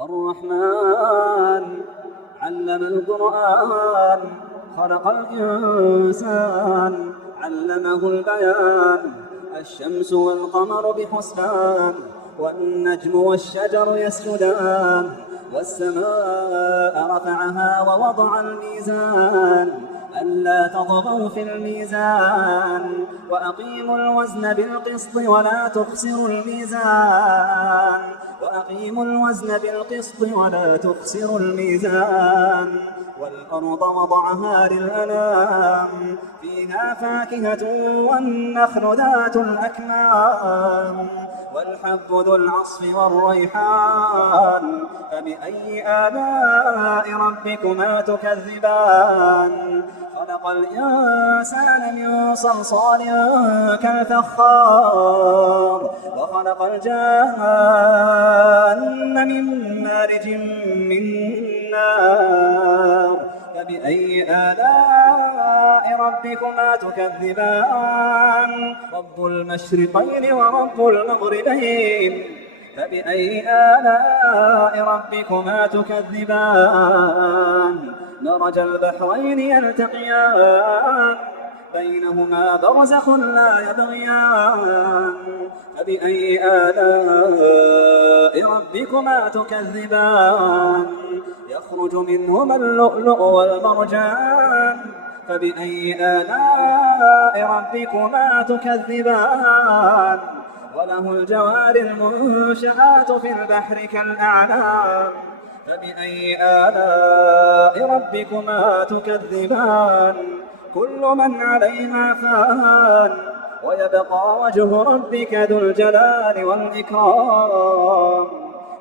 الرحمن علم القرآن خلق الإنسان علمه البيان الشمس والقمر بحسبان والنجم والشجر يسجدان والسماء رفعها ووضع الميزان ألا تطغوا في الميزان وأقيموا الوزن بالقسط ولا تخسروا الميزان ولا تخسروا الميزان والأرض وضعها للأنام فيها فاكهة والنخل ذات الأكمام والحب ذو العصف والريحان فبأي آلاء ربكما تكذبان خلق الإنسان من صلصال كالفخار وخلق الجان من مارج من نار فبأي آلاء ربكما تكذبان رب المشرقين ورب المغربين فبأي آلاء ربكما تكذبان مرج البحرين يلتقيان بينهما برزخ لا يبغيان فبأي آلاء ربكما تكذبان يخرج منهما اللؤلؤ والمرجان فبأي آلاء ربكما تكذبان وله الجوار المنشآت في البحر كالأعلام فبأي آلاء ربكما تكذبان كل من عليها فان ويبقى وجه ربك ذو الجلال والإكرام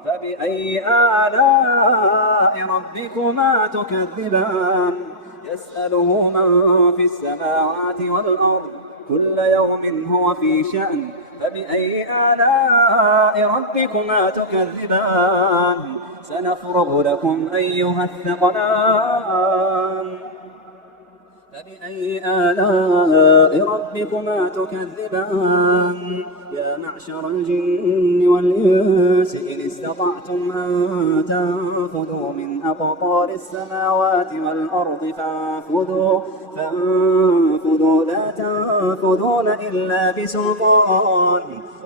فبأي آلاء ربكما تكذبان يسأله من في السماوات والأرض كل يوم هو في شأن فبأي آلاء ربكما تكذبان سنفرغ لكم أيها الثقلان فبأي آلاء ربكما تكذبان يا معشر الجن والإنس إن استطعتم أن تنفذوا من أقطار السماوات والأرض فانفذوا لا تنفذون إلا بسلطان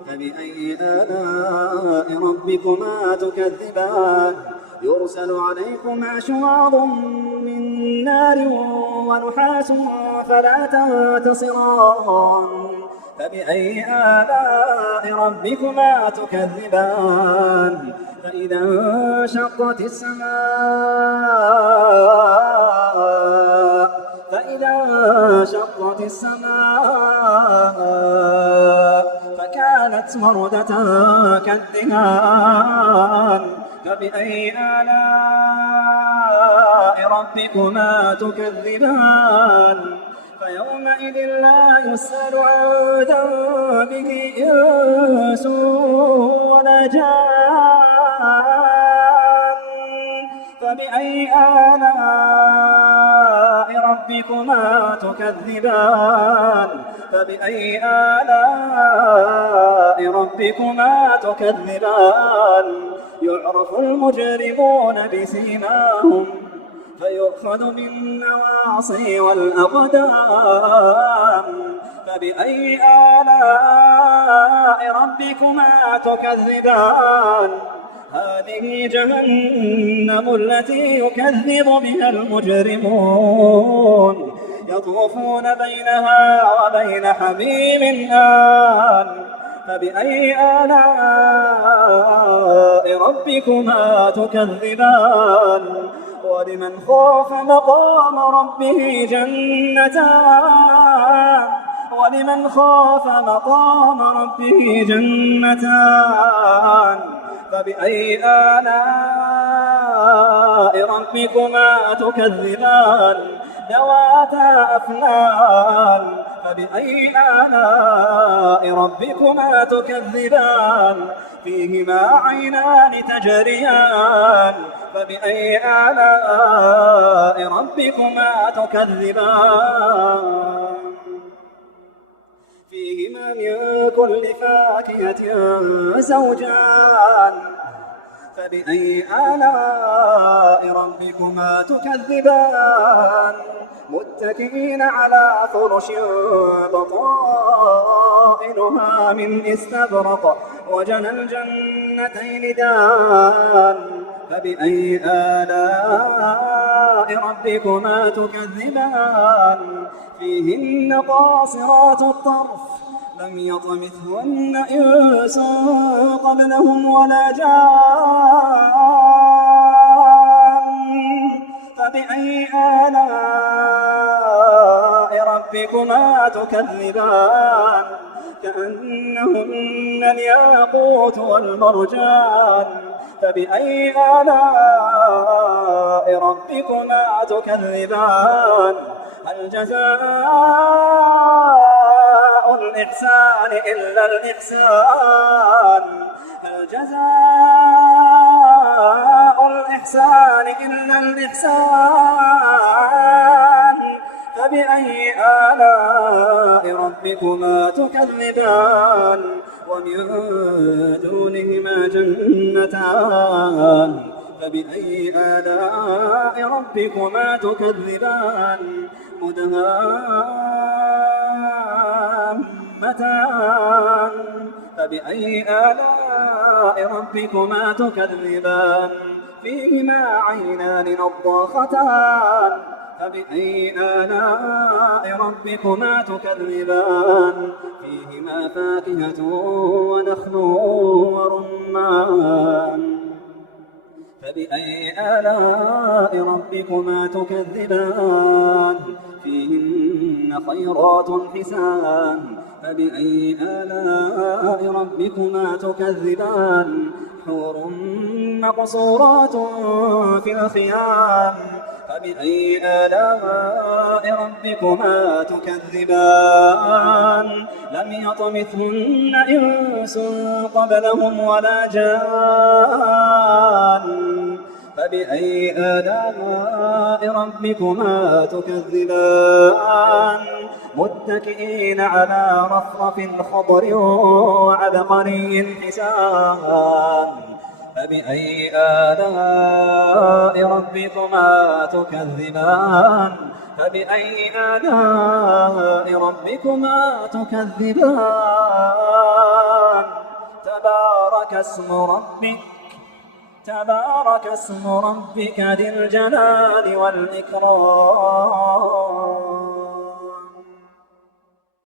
فبأي آلاء ربكما تكذبان يرسل عليكما شواظ من نار ونحاس فلا تنتصران فبأي آلاء ربكما تكذبان فإذا انشقت السماء فكانت وردة كالدهان فبأي آلاء ربكما تكذبان فيومئذ لا يسأل عن ذنبه إنس ولا جان فبأي آلاء ربكما تكذبان فبأي آلاء ربكما تكذبان يعرف المجرمون بسيماهم فيؤخذ بالنواصي والأقدام فبأي آلاء ربكما تكذبان هذه جهنم التي يكذب بها المجرمون يطوفون بينها وبين حميم آن فبأي آلاء ربكما تكذبان ولمن خاف مقام ربه جنتان فبأي آلاء ربكما تكذبان ذواتا أفنان فبأي آلاء ربكما تكذبان فيهما عينان تجريان فبأي آلاء ربكما تكذبان فيهما من كل فاكهة زوجان فبأي آلاء ربكما تكذبان متكئين على فرش بطائنها من استبرق وجنى الجنتين دان فبأي آلاء ربكما تكذبان فيهن قاصرات الطرف لم يطمثهن إنس قبلهم ولا جان فبأي آلاء ربكما تكذبان كأنهن الياقوت والمرجان فبأي آلاء ربكما تكذبان هل جزاء الإحسان إلا الإحسان هل جزاء الإحسان إلا الإحسان فبأي آلاء ربكما تكذبان ومن دونهما جنتان فبأي آلاء ربكما تكذبان مدهامتان فبأي آلاء ربكما تكذبان فيهما عينان نضاختان فبأي آلاء ربكما تكذبان فيهما فاكهة ونخل ورمان فبأي آلاء ربكما تكذبان فيهن خيرات حسان فبأي آلاء ربكما تكذبان حور مقصورات في الخيام فبأي آلاء ربكما تكذبان لم يطمثهن إنس قبلهم ولا جان فبأي آلاء ربكما تكذبان متكئين على رفرف خضر وعبقري حسان فبأي آلاء ربكما تكذبان فبأي آلاء ربكما تكذبان تبارك اسم ربك ذي الجلال والإكرام